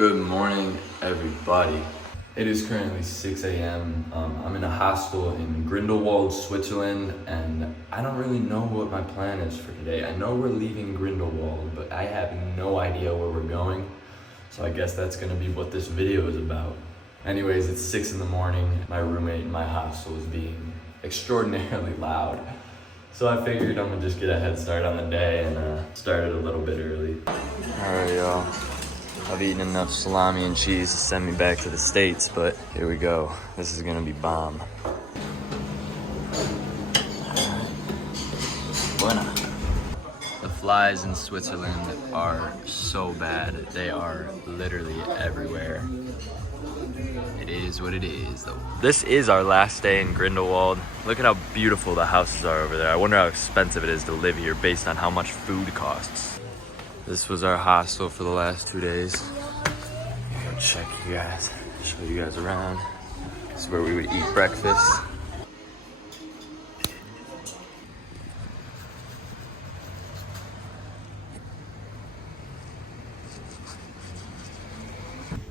Good morning, everybody. It is currently 6 a.m. I'm in a hostel in Grindelwald, Switzerland, and I don't really know what my plan is for today. I know we're leaving Grindelwald, but I have no idea where we're going. So I guess that's gonna be what this video is about. Anyways, it's 6 in the morning. My roommate in my hostel is being extraordinarily loud. So I figured I'm gonna just get a head start on the day and start it a little bit early. All right, y'all. I've eaten enough salami and cheese to send me back to the States, but here we go. This is gonna be bomb. Buena. The flies in Switzerland are so bad. They are literally everywhere. It is what it is, though. This is our last day in Grindelwald. Look at how beautiful the houses are over there. I wonder how expensive it is to live here based on how much food costs. This was our hostel for the last 2 days. Go check you guys, show you guys around. This is where we would eat breakfast.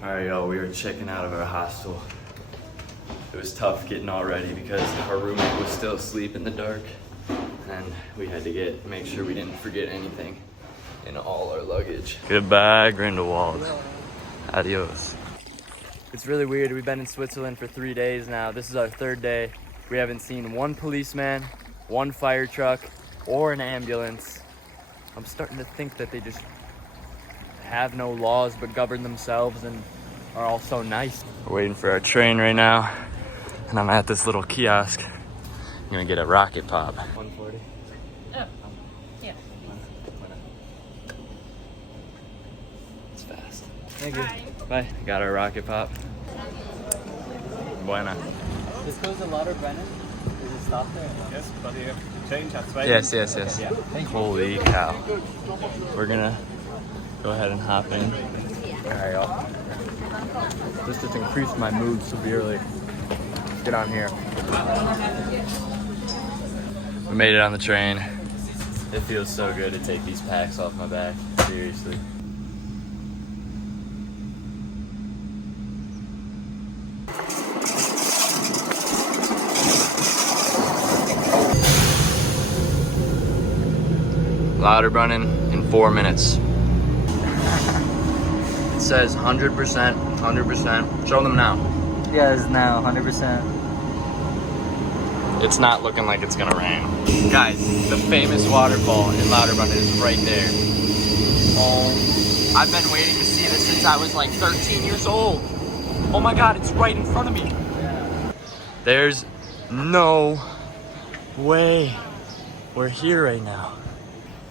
All right, y'all, we are checking out of our hostel. It was tough getting all ready because our roommate was still asleep in the dark, and we had to make sure we didn't forget anything in all our luggage. Goodbye, Grindelwald. Adios. It's really weird. We've been in Switzerland for 3 days now. This is our 3rd day. We haven't seen one policeman, one fire truck, or an ambulance. I'm starting to think that they just have no laws but govern themselves and are all so nice. We're waiting for our train right now, and I'm at this little kiosk. I'm gonna get a rocket pop. 140. Oh, yeah. It's fast. Thank you. Bye. Got our rocket pop. Buena. This goes to Lauterbrunnen. Does it stop there? Yes, but you have to change at Sweden. Yes. Yeah. Thank you. Holy cow. We're gonna go ahead and hop in. All right, y'all. This just increased my mood severely. Let's get on here. We made it on the train. It feels so good to take these packs off my back. Seriously. Lauterbrunnen in 4 minutes. It says 100%, 100%. Show them now. Yeah, it's now 100%. It's not looking like it's gonna rain. Guys, the famous waterfall in Lauterbrunnen is right there. Oh, I've been waiting to see this since I was like 13 years old. Oh my God, it's right in front of me. Yeah. There's no way we're here right now.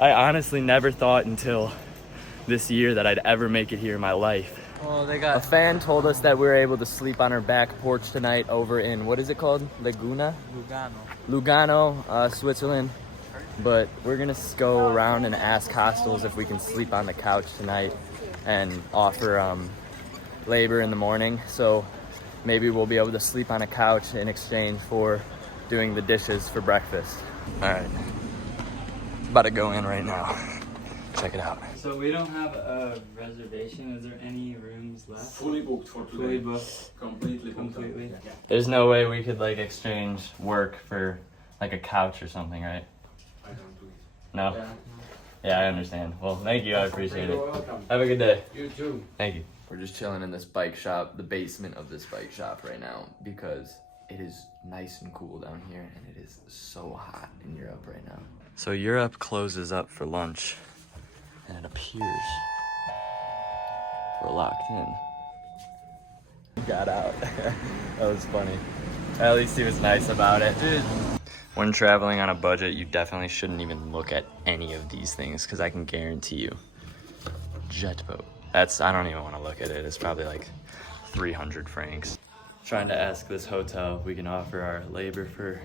I honestly never thought until this year that I'd ever make it here in my life. Well, they A got fan told us that we were able to sleep on our back porch tonight over in, what is it called? Lugano, Switzerland. But we're gonna go around and ask hostels if we can sleep on the couch tonight and offer labor in the morning. So maybe we'll be able to sleep on a couch in exchange for doing the dishes for breakfast. All right, about to go in right now. Check it out. So we don't have a reservation. Is there any rooms left? Fully booked for today. Fully booked. Completely booked. Completely. Yeah. There's no way we could like exchange work for like a couch or something, right? I don't do it. No? Yeah. Yeah, I understand. Well, thank you. I appreciate it. You're welcome. Have a good day. You too. Thank you. We're just chilling in this bike shop, the basement of this bike shop right now, because it is nice and cool down here and it is so hot in Europe right now. So Europe closes up for lunch and it appears we're locked in. Got out. That was funny. At least he was nice about it. Dude. When traveling on a budget, you definitely shouldn't even look at any of these things because I can guarantee you, jet boat. I don't even want to look at it. It's probably like 300 francs. Trying to ask this hotel if we can offer our labor for,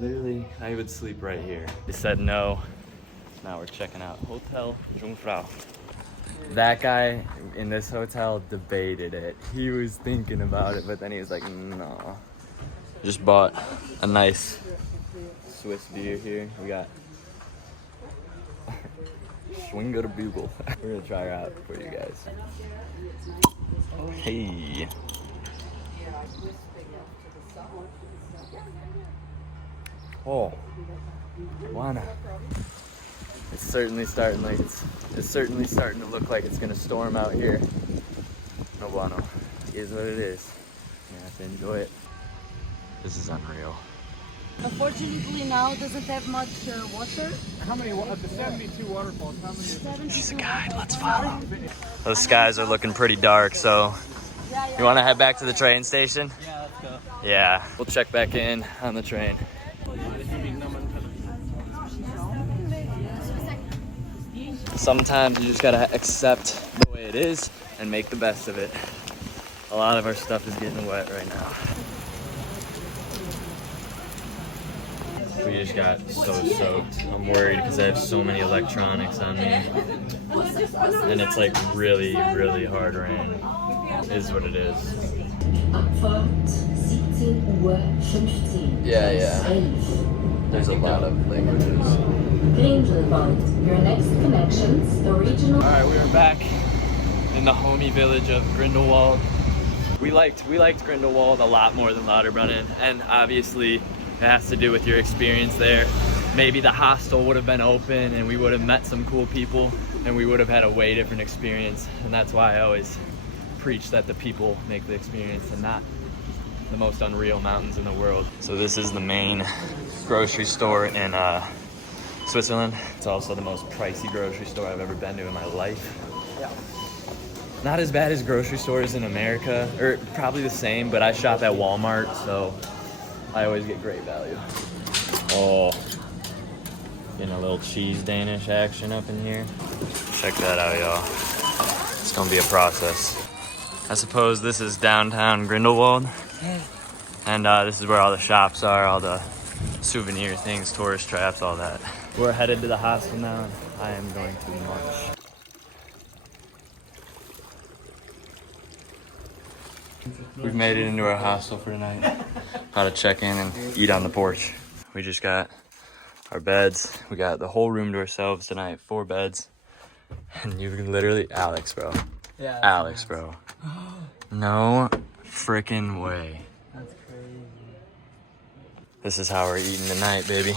literally, I would sleep right here. They said no. Now we're checking out Hotel Jungfrau. That guy in this hotel debated it. He was thinking about it, but then he was like, no. Just bought a nice Swiss beer here. We got Schwinger Bugle. We're gonna try her out for you guys. Hey. Oh, Lana. It's certainly starting to look like it's gonna storm out here. No bueno. It is what it is. You have to enjoy it. This is unreal. Unfortunately now it doesn't have much water. How many of the 72 waterfalls? How many? She's a guide. Let's follow. Those skies are looking pretty dark, so you want to head back to the train station? Yeah, let's go. Yeah. We'll check back in on the train. Sometimes you just gotta accept the way it is and make the best of it. A lot of our stuff is getting wet right now. We just got so soaked. I'm worried because I have so many electronics on me. And it's like really, really hard rain. It is what it is. Yeah. There's a lot of languages. Grindelwald, your next connections, the regional. Alright, we are back in the homey village of Grindelwald. We liked Grindelwald a lot more than Lauterbrunnen, and obviously it has to do with your experience there. Maybe the hostel would have been open and we would have met some cool people and we would have had a way different experience, and that's why I always preach that the people make the experience and not the most unreal mountains in the world. So this is the main grocery store in Switzerland. It's also the most pricey grocery store I've ever been to in my life. Yeah. Not as bad as grocery stores in America, or probably the same, but I shop at Walmart, so I always get great value. Oh, getting a little cheese Danish action up in here. Check that out, y'all. It's gonna be a process. I suppose this is downtown Grindelwald, and this is where all the shops are, all the souvenir things, tourist traps, all that. We're headed to the hostel now, and I am going to munch. We've made it into our hostel for tonight. How to check in and eat on the porch. We just got our beds. We got the whole room to ourselves tonight, 4 beds. And you can literally, Alex, bro. Yeah. Alex, bro. No freaking way. That's crazy. This is how we're eating tonight, baby.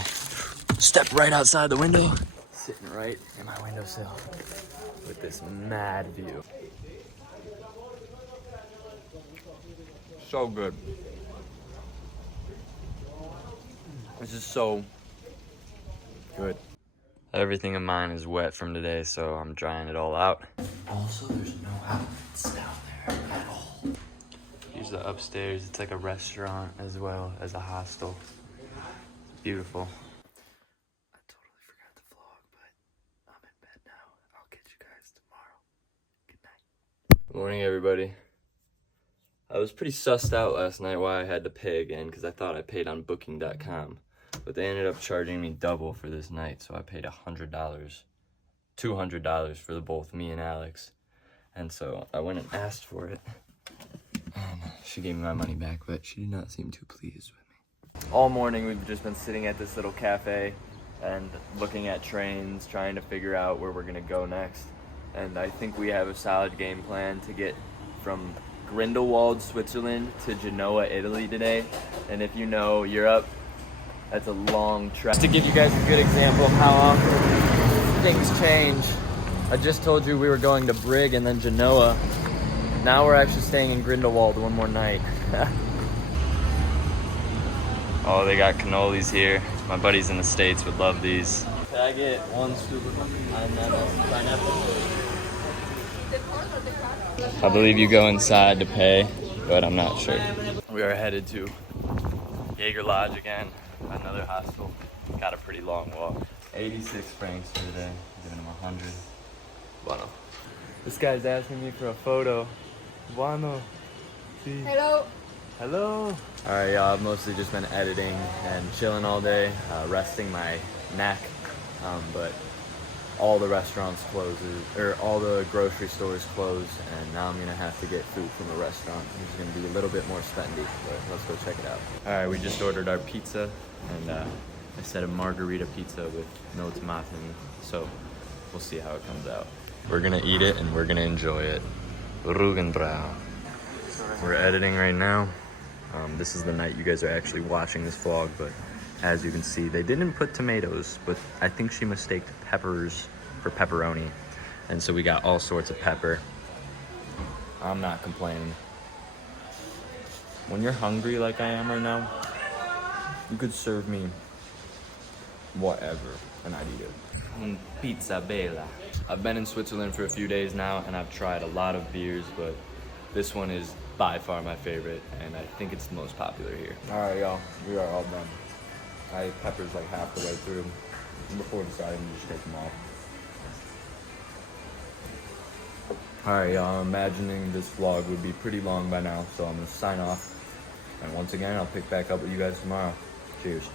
Step right outside the window. Sitting right in my windowsill with this mad view. So good. This is so good. Everything of mine is wet from today, so I'm drying it all out. Also, there's no outlets down there at all. Here's the upstairs. It's like a restaurant as well as a hostel. It's beautiful. I totally forgot the vlog, but I'm in bed now. I'll catch you guys tomorrow. Good night. Good morning, everybody. I was pretty sussed out last night why I had to pay again, because I thought I paid on booking.com. But they ended up charging me double for this night, so I paid $100, $200 for both me and Alex. And so I went and asked for it. And she gave me my money back, but she did not seem too pleased with me. All morning we've just been sitting at this little cafe and looking at trains, trying to figure out where we're gonna go next. And I think we have a solid game plan to get from Grindelwald, Switzerland to Genoa, Italy today. And if you know Europe, that's a long trek. Just to give you guys a good example of how often things change, I just told you we were going to Brig and then Genoa. Now we're actually staying in Grindelwald one more night. Oh, they got cannolis here. My buddies in the States would love these. Can I get one scoop of pineapple? I believe you go inside to pay, but I'm not sure. We are headed to Jaeger Lodge again, another hostel. Got a pretty long walk. 86 francs for today, giving him 100. Bueno. This guy's asking me for a photo. Bueno. Sí. Hello. Hello. All right, y'all, I've mostly just been editing and chilling all day, resting my neck, but all the restaurants closes, or all the grocery stores closed, and now I'm gonna have to get food from a restaurant, which is gonna be a little bit more spendy, but let's go check it out. All right, we just ordered our pizza, and I said a margarita pizza with no tomato, so we'll see how it comes out. We're gonna eat it and we're gonna enjoy it Rugenbrau. We're editing right now. This is the night you guys are actually watching this vlog, but as you can see, they didn't put tomatoes, but I think she mistaked peppers for pepperoni. And so we got all sorts of pepper. I'm not complaining. When you're hungry like I am right now, you could serve me whatever and I'd eat it. Pizza bella. I've been in Switzerland for a few days now and I've tried a lot of beers, but this one is by far my favorite and I think it's the most popular here. All right, y'all, we are all done. I ate peppers like half the way through before deciding to just take them off. All right, y'all, I'm imagining this vlog would be pretty long by now, so I'm gonna sign off. And once again, I'll pick back up with you guys tomorrow. Cheers.